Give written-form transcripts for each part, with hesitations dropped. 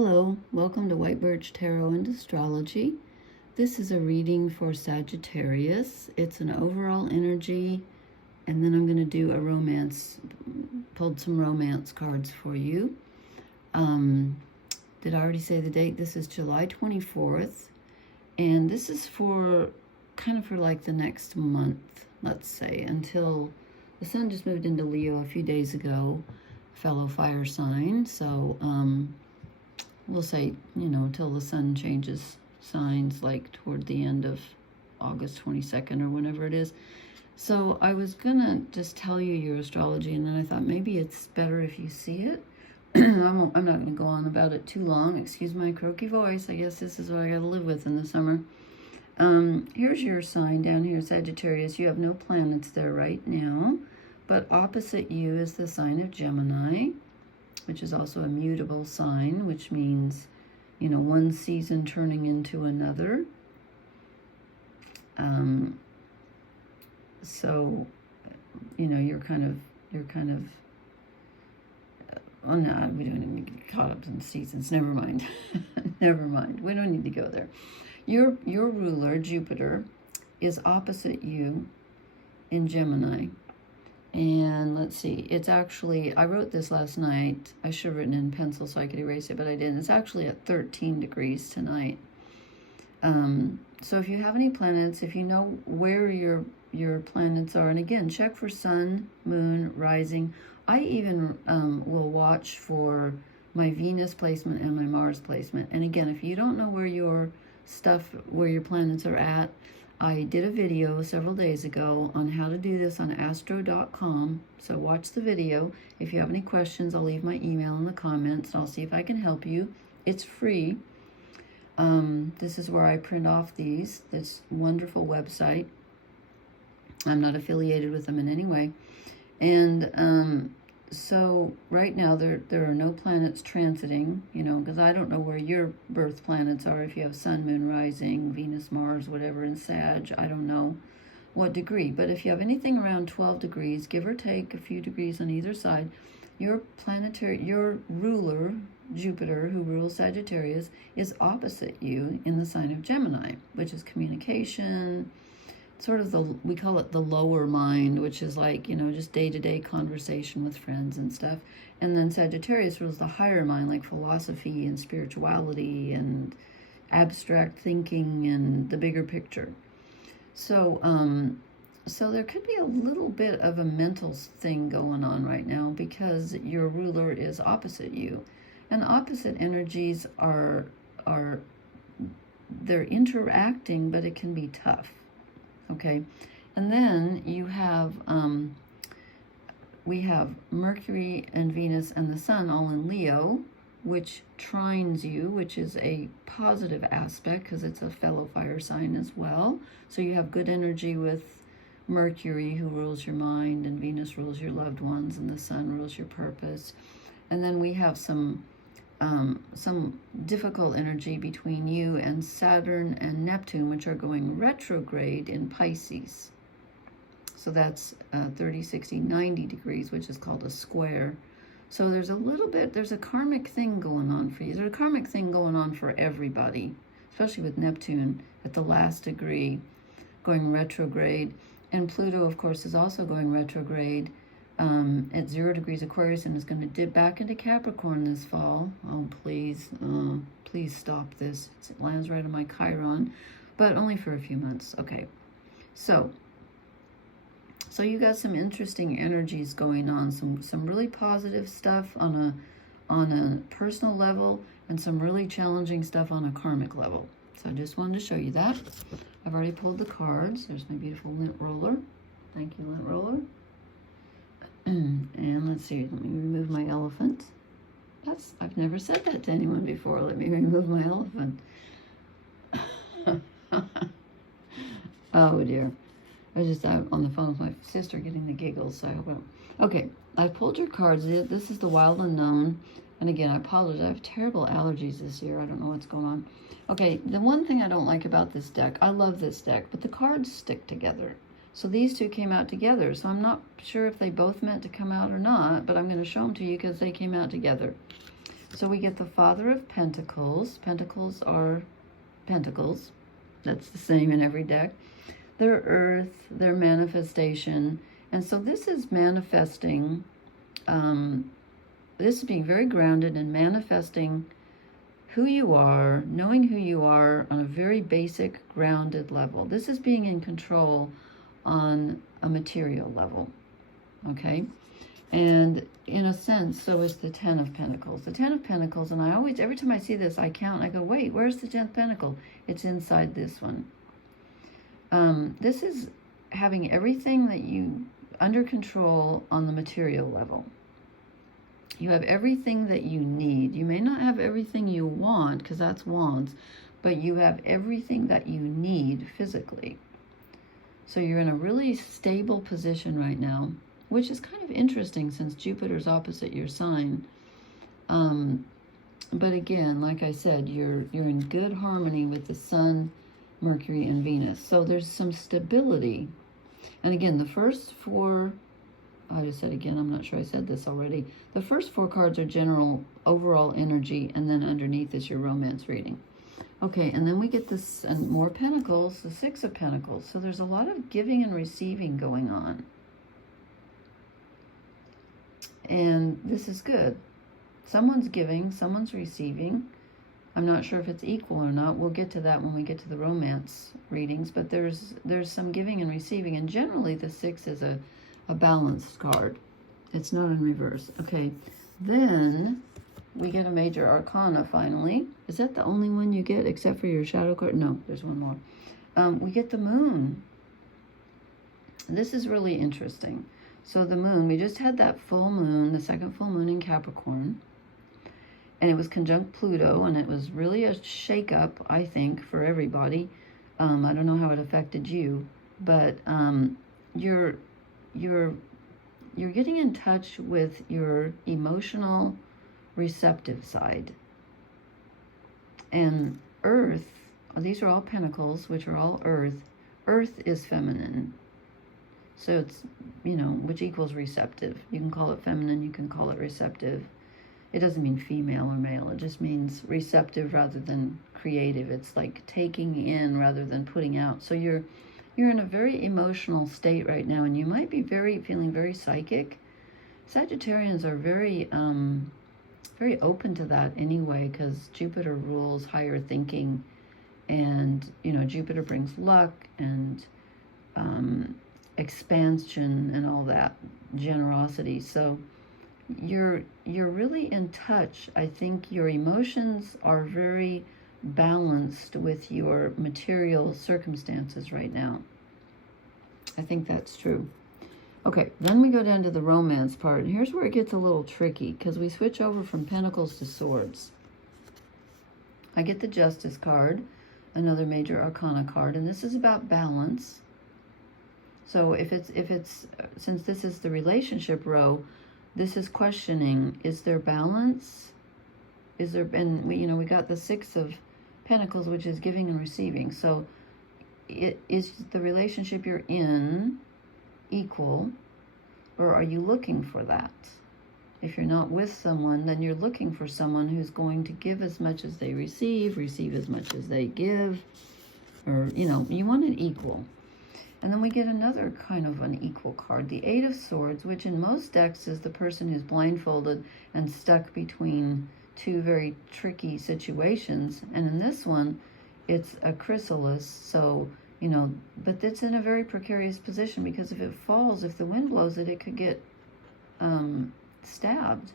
Hello, welcome to White Birch Tarot and Astrology. This is a reading for Sagittarius. It's an overall energy, and then I'm going to do a romance, pulled some romance cards for you. Did I already say the date? This is July 24th, and this is for kind of for like the next month, let's say, until the sun just moved into Leo a few days ago, fellow fire sign. So, we'll say, till the sun changes signs, like toward the end of August 22nd or whenever it is. So I was gonna just tell you your astrology, and then I thought maybe it's better if you see it. I'm not gonna go on about it too long. Excuse my croaky voice. I guess this is what I gotta live with in the summer. Here's your sign down here, Sagittarius. You have no planets there right now, but opposite you is the sign of Gemini, which is also a mutable sign, which means, one season turning into another. So, you're kind of, oh no, we don't even get caught up in seasons. Never mind. Never mind. We don't need to go there. Your ruler, Jupiter, is opposite you in Gemini. And let's see, it's actually, I wrote this last night. I should have written it in pencil so I could erase it, but I didn't. It's actually at 13 degrees tonight. So if you have any planets, if you know where your planets are, and again, check for sun, moon, rising. I even will watch for my Venus placement and my Mars placement. And again, if you don't know where your planets are at, I did a video several days ago on how to do this on astro.com, so watch the video. If you have any questions, I'll leave my email in the comments. I'll see if I can help you. It's free. This is where I print off this wonderful website. I'm not affiliated with them in any way. And so right now there are no planets transiting, because I don't know where your birth planets are. If you have sun, moon, rising, Venus, Mars, whatever in Sag, I don't know what degree. But if you have anything around 12 degrees, give or take a few degrees on either side, your ruler, Jupiter, who rules Sagittarius, is opposite you in the sign of Gemini, which is communication, sort of we call it the lower mind, which is like, just day-to-day conversation with friends and stuff. And then Sagittarius rules the higher mind, like philosophy and spirituality and abstract thinking and the bigger picture. So, so there could be a little bit of a mental thing going on right now because your ruler is opposite you. And opposite energies they're interacting, but it can be tough. Okay, and then you have, we have Mercury and Venus and the Sun all in Leo, which trines you, which is a positive aspect because it's a fellow fire sign as well. So you have good energy with Mercury, who rules your mind, and Venus rules your loved ones, and the Sun rules your purpose. And then we have some difficult energy between you and Saturn and Neptune, which are going retrograde in Pisces. So that's 30, 60, 90 degrees, which is called a square. So there's a karmic thing going on for you. There's a karmic thing going on for everybody, especially with Neptune at the last degree going retrograde. And Pluto, of course, is also going retrograde at 0 degrees Aquarius, and is going to dip back into Capricorn this fall. Oh, please stop this. It lands right on my Chiron, but only for a few months. Okay, so you got some interesting energies going on, some really positive stuff on a personal level, and some really challenging stuff on a karmic level. So I just wanted to show you that. I've already pulled the cards. There's my beautiful lint roller. Thank you, lint roller. And let's see, let me remove my elephant. I've never said that to anyone before. Let me remove my elephant. Oh dear. I was just out on the phone with my sister getting the giggles, so I hope I don't. Okay, I've pulled your cards. This is the Wild Unknown. And again, I apologize. I have terrible allergies this year. I don't know what's going on. Okay, the one thing I don't like about this deck, I love this deck, but the cards stick together. So these two came out together. So I'm not sure if they both meant to come out or not, but I'm going to show them to you because they came out together. So we get the Father of Pentacles. Pentacles are pentacles. That's the same in every deck. They're earth, they're manifestation. And so this is manifesting, this is being very grounded in manifesting who you are, knowing who you are on a very basic, grounded level. This is being in control on a material level, okay? And in a sense, so is the Ten of Pentacles. The Ten of Pentacles, and I always, every time I see this, I count, I go, wait, where's the 10th Pentacle? It's inside this one. This is having everything that you under control on the material level. You have everything that you need. You may not have everything you want, because that's wants, but you have everything that you need physically. So you're in a really stable position right now, which is kind of interesting since Jupiter's opposite your sign. But again, like I said, you're in good harmony with the Sun, Mercury, and Venus. So there's some stability. And again, the first four, I just said again, I'm not sure I said this already. The first four cards are general overall energy, and then underneath is your romance reading. Okay, and then we get this, and more Pentacles, the Six of Pentacles. So there's a lot of giving and receiving going on. And this is good. Someone's giving, someone's receiving. I'm not sure if it's equal or not. We'll get to that when we get to the romance readings, but there's some giving and receiving, and generally the Six is a balanced card. It's not in reverse. Okay, then we get a major arcana finally. Is that the only one you get except for your shadow card? No, there's one more. We get the Moon. This is really interesting. So the Moon, we just had that full moon, the second full moon in Capricorn, and it was conjunct Pluto, and it was really a shakeup, I think, for everybody. I don't know how it affected you, but you're getting in touch with your emotional, receptive side. And Earth, these are all Pentacles, which are all Earth. Earth is feminine. So it's, you know, which equals receptive. You can call it feminine, you can call it receptive. It doesn't mean female or male. It just means receptive rather than creative. It's like taking in rather than putting out. So you're in a very emotional state right now, and you might be feeling very psychic. Sagittarians are very very open to that anyway, because Jupiter rules higher thinking, and you know, Jupiter brings luck and expansion and all that, generosity. So you're really in touch. I think your emotions are very balanced with your material circumstances right now. I think that's true. Okay, then we go down to the romance part, and here's where it gets a little tricky, because we switch over from Pentacles to Swords. I get the Justice card, another major arcana card, and this is about balance. So if it's since this is the relationship row, this is questioning, is there balance? Is there, and we got the Six of Pentacles, which is giving and receiving. So is the relationship you're in equal, or are you looking for that? If you're not with someone, then you're looking for someone who's going to give as much as they receive as much as they give, or, you want an equal. And then we get another kind of an equal card, the Eight of Swords, which in most decks is the person who's blindfolded and stuck between two very tricky situations. And in this one, it's a chrysalis, so, but it's in a very precarious position, because if it falls, if the wind blows it, it could get stabbed.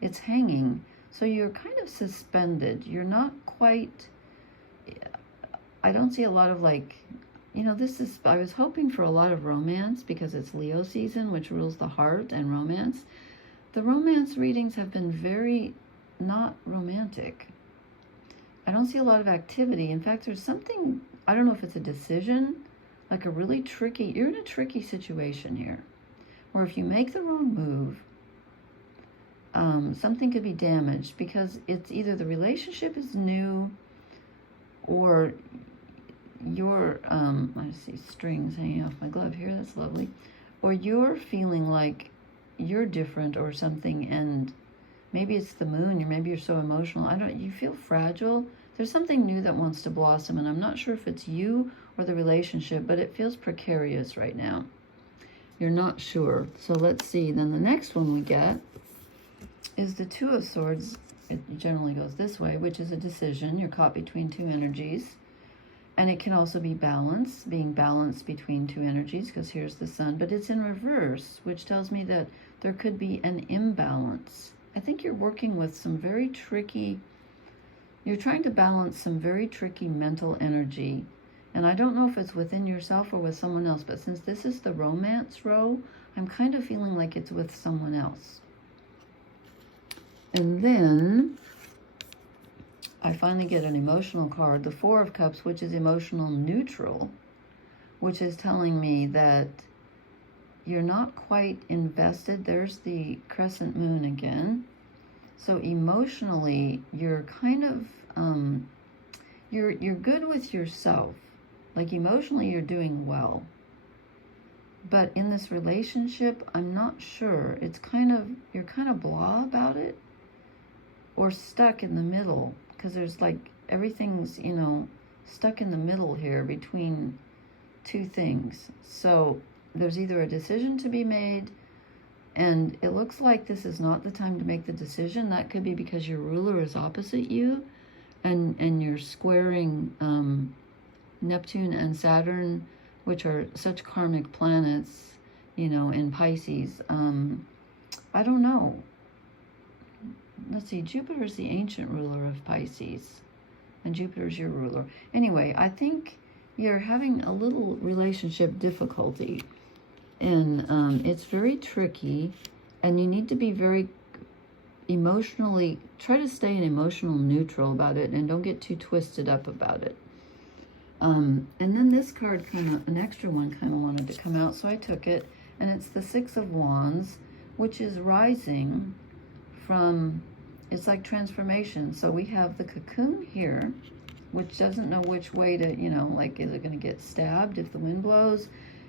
It's hanging. So you're kind of suspended. You're not quite, I don't see a lot of I was hoping for a lot of romance, because it's Leo season, which rules the heart and romance. The romance readings have been very not romantic. I don't see a lot of activity. In fact, there's something, I don't know if it's a decision, like a really tricky, you're in a tricky situation here, where if you make the wrong move, something could be damaged, because it's either the relationship is new, or you're, I see strings hanging off my glove here, that's lovely, or you're feeling like you're different or something, and Maybe it's the moon, or maybe you're so emotional. You feel fragile. There's something new that wants to blossom, and I'm not sure if it's you or the relationship, but it feels precarious right now. You're not sure. So let's see. Then the next one we get is the Two of Swords. It generally goes this way, which is a decision. You're caught between two energies. And it can also be balance, being balanced between two energies, because here's the sun. But it's in reverse, which tells me that there could be an imbalance. I think you're working with some very tricky, you're trying to balance some very tricky mental energy. And I don't know if it's within yourself or with someone else, but since this is the romance row, I'm kind of feeling like it's with someone else. And then I finally get an emotional card, the Four of Cups, which is emotional neutral, which is telling me that you're not quite invested. There's the crescent moon again. So emotionally, you're kind of, you're good with yourself. Like emotionally, you're doing well. But in this relationship, I'm not sure. It's kind of, you're kind of blah about it, or stuck in the middle, because there's like, everything's, you know, stuck in the middle here between two things. So there's either a decision to be made, and it looks like this is not the time to make the decision. That could be because your ruler is opposite you, and you're squaring Neptune and Saturn, which are such karmic planets, you know, in Pisces. I don't know. Let's see, Jupiter's the ancient ruler of Pisces, and Jupiter's your ruler. Anyway, I think you're having a little relationship difficulty, and it's very tricky, and you need to be very emotionally, try to stay in emotional neutral about it, and don't get too twisted up about it. And then this card, kind of, an extra one kind of wanted to come out, so I took it, and it's the Six of Wands, which is rising from, it's like transformation. So we have the cocoon here, which doesn't know which way to, you know, like, is it going to get stabbed if the wind blows?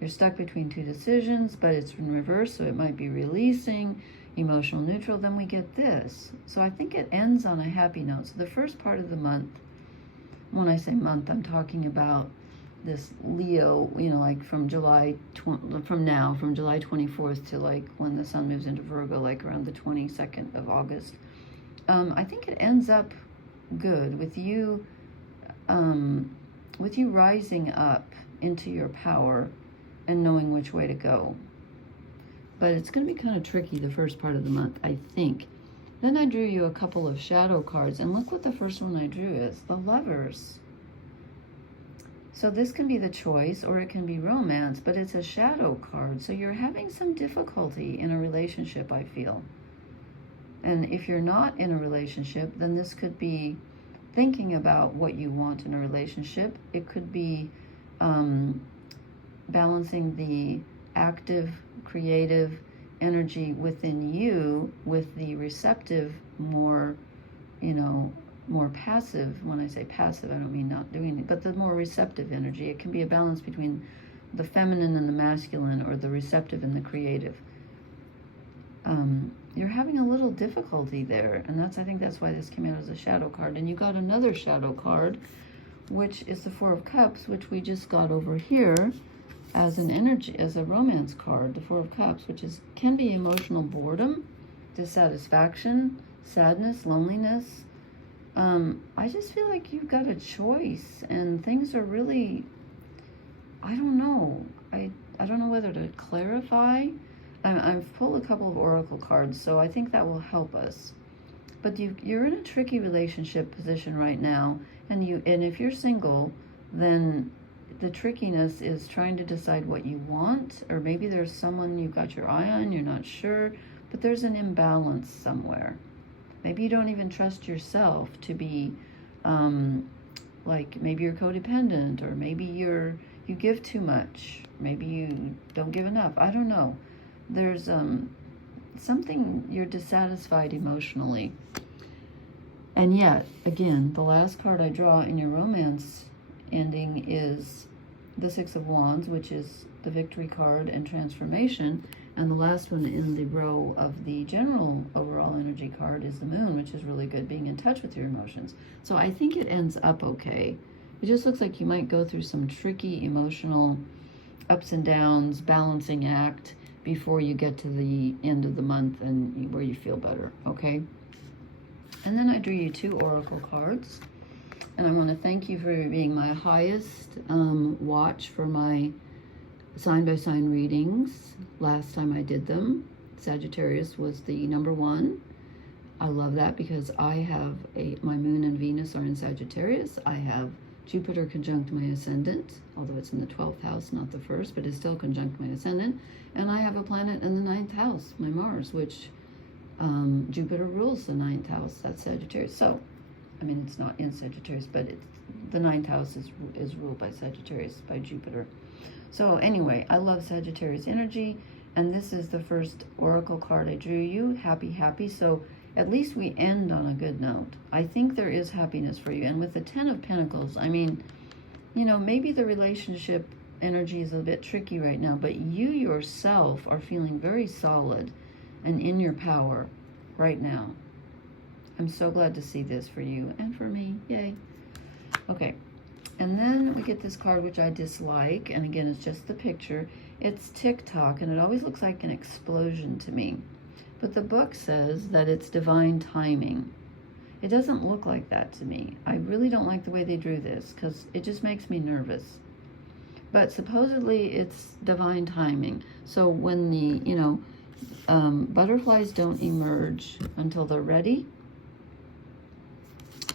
You're stuck between two decisions, but it's in reverse, so it might be releasing, emotional neutral. Then we get this. So I think it ends on a happy note. So the first part of the month, when I say month, I'm talking about this Leo, you know, like from July 24th to like when the sun moves into Virgo, like around the 22nd of August. I think it ends up good with you rising up into your power and knowing which way to go. But it's going to be kind of tricky the first part of the month, I think. Then I drew you a couple of shadow cards, and look what the first one I drew is, the Lovers. So this can be the choice, or it can be romance, but it's a shadow card. So you're having some difficulty in a relationship, I feel. And if you're not in a relationship, then this could be thinking about what you want in a relationship. It could be balancing the active, creative energy within you with the receptive, more, you know, more passive. When I say passive, I don't mean not doing it, but the more receptive energy. It can be a balance between the feminine and the masculine, or the receptive and the creative. You're having a little difficulty there, and I think that's why this came out as a shadow card. And you got another shadow card, which is the Four of Cups, which we just got over here as an energy, as a romance card, the Four of Cups, which can be emotional boredom, dissatisfaction, sadness, loneliness. I just feel like you've got a choice, and things are really, I don't know. I don't know whether to clarify. I've pulled a couple of oracle cards, so I think that will help us. But you're in a tricky relationship position right now, and if you're single, then the trickiness is trying to decide what you want, or maybe there's someone you've got your eye on, you're not sure, but there's an imbalance somewhere. Maybe you don't even trust yourself to be, like, maybe you're codependent, or maybe you give too much, maybe you don't give enough. I don't know. There's something, you're dissatisfied emotionally. And yet, again, the last card I draw in your romance ending is the Six of Wands, which is the victory card and transformation. And the last one in the row of the general overall energy card is the moon, which is really good, being in touch with your emotions. So I think it ends up okay. It just looks like you might go through some tricky emotional ups and downs, balancing act before you get to the end of the month and where you feel better, okay? And then I drew you 2 oracle cards. And I want to thank you for being my highest watch for my sign-by-sign readings. Last time I did them, Sagittarius was the number 1. I love that because I have my moon and Venus are in Sagittarius. I have Jupiter conjunct my ascendant, although it's in the 12th house, not the 1st, but it's still conjunct my ascendant. And I have a planet in the 9th house, my Mars, which Jupiter rules the 9th house. That's Sagittarius. So, I mean, it's not in Sagittarius, but the 9th house is ruled by Sagittarius, by Jupiter. So anyway, I love Sagittarius energy, and this is the first oracle card I drew you. Happy, happy. So at least we end on a good note. I think there is happiness for you. And with the 10 of Pentacles, I mean, you know, maybe the relationship energy is a bit tricky right now, but you yourself are feeling very solid and in your power right now. I'm so glad to see this for you and for me. Yay. Okay. And then we get this card, which I dislike. And again, it's just the picture. It's TikTok, and it always looks like an explosion to me. But the book says that it's divine timing. It doesn't look like that to me. I really don't like the way they drew this because it just makes me nervous. But supposedly it's divine timing. So when the, you know, butterflies don't emerge until they're ready,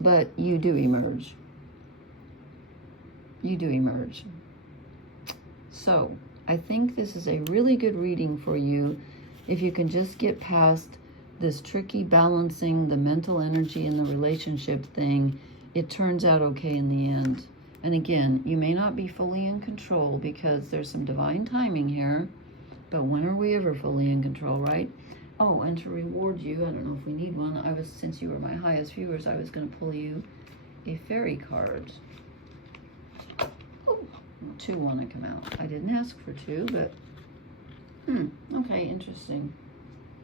but you do emerge. You do emerge. So I think this is a really good reading for you if you can just get past this tricky balancing the mental energy and the relationship thing. It turns out okay in the end. And again, you may not be fully in control because there's some divine timing here, but when are we ever fully in control, right? Oh, and to reward you, I don't know if we need one, since you were my highest viewers, I was going to pull you a fairy card. Oh, 2 want to come out. I didn't ask for 2, but okay, interesting.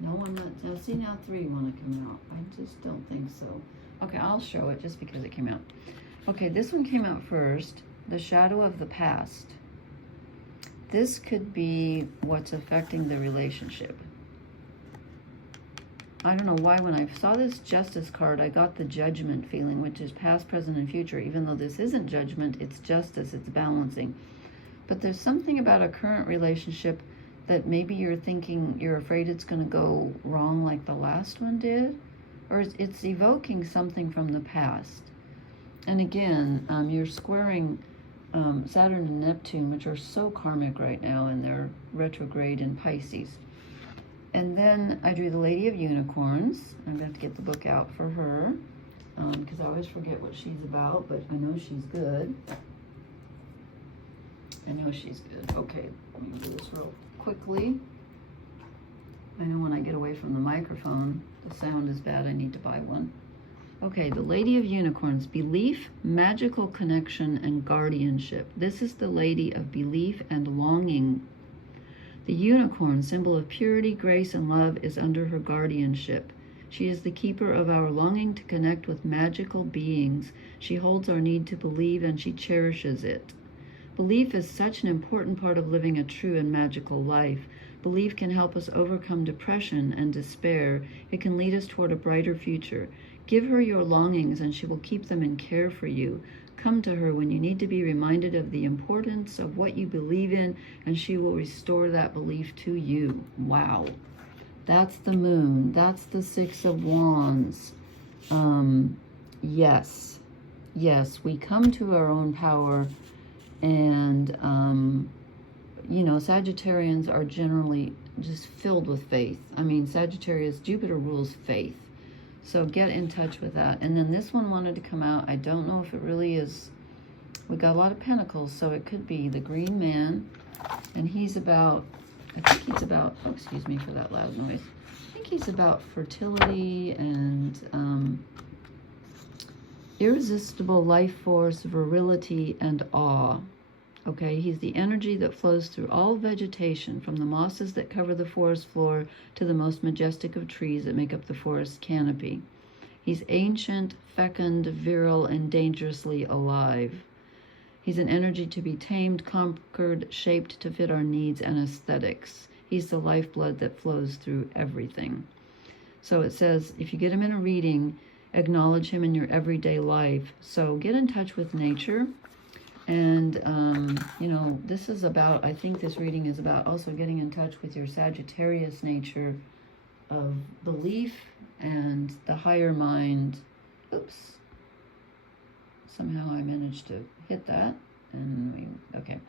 No one that, see now 3 want to come out. I just don't think so. Okay, I'll show it just because it came out. Okay, this one came out first, the shadow of the past. This could be what's affecting the relationship. I don't know why when I saw this justice card, I got the judgment feeling, which is past, present, and future. Even though this isn't judgment, it's justice, it's balancing. But there's something about a current relationship that maybe you're thinking, you're afraid it's going to go wrong like the last one did. Or it's evoking something from the past. And again, you're squaring Saturn and Neptune, which are so karmic right now, and they're retrograde in Pisces. And then I drew the Lady of Unicorns. I'm going to get the book out for her because I always forget what she's about, but I know she's good. I know she's good. Okay, let me do this real quickly. I know when I get away from the microphone, the sound is bad. I need to buy one. Okay, the Lady of Unicorns, belief, magical connection, and guardianship. This is the Lady of belief and longing. The unicorn, symbol of purity, grace, and love, is under her guardianship. She is the keeper of our longing to connect with magical beings. She holds our need to believe, and she cherishes it. Belief is such an important part of living a true and magical life. Belief can help us overcome depression and despair. It can lead us toward a brighter future. Give her your longings, and she will keep them in care for you. Come to her when you need to be reminded of the importance of what you believe in, and she will restore that belief to you. Wow. That's the moon. That's the 6 of Wands. Yes. Yes, we come to our own power, and, you know, Sagittarians are generally just filled with faith. I mean, Sagittarius, Jupiter rules faith. So get in touch with that. And then this one wanted to come out. I don't know if it really is. We got a lot of pentacles, so it could be the Green Man. And he's about, I think he's about, oh, excuse me for that loud noise. I think he's about fertility and irresistible life force, virility, and awe. Okay, he's the energy that flows through all vegetation, from the mosses that cover the forest floor to the most majestic of trees that make up the forest canopy. He's ancient, fecund, virile, and dangerously alive. He's an energy to be tamed, conquered, shaped to fit our needs and aesthetics. He's the lifeblood that flows through everything. So it says, if you get him in a reading, acknowledge him in your everyday life. So get in touch with nature. And, you know, this is about, I think this reading is about also getting in touch with your Sagittarius nature of belief and the higher mind. Oops. Somehow I managed to hit that. And okay.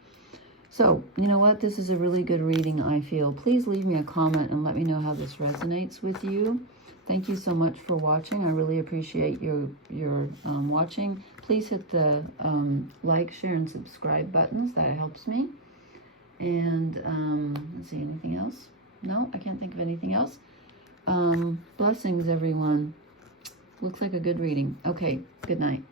So, you know what? This is a really good reading, I feel. Please leave me a comment and let me know how this resonates with you. Thank you so much for watching. I really appreciate your watching. Please hit the like, share, and subscribe buttons. That helps me. And let's see, anything else? No, I can't think of anything else. Blessings, everyone. Looks like a good reading. Okay, good night.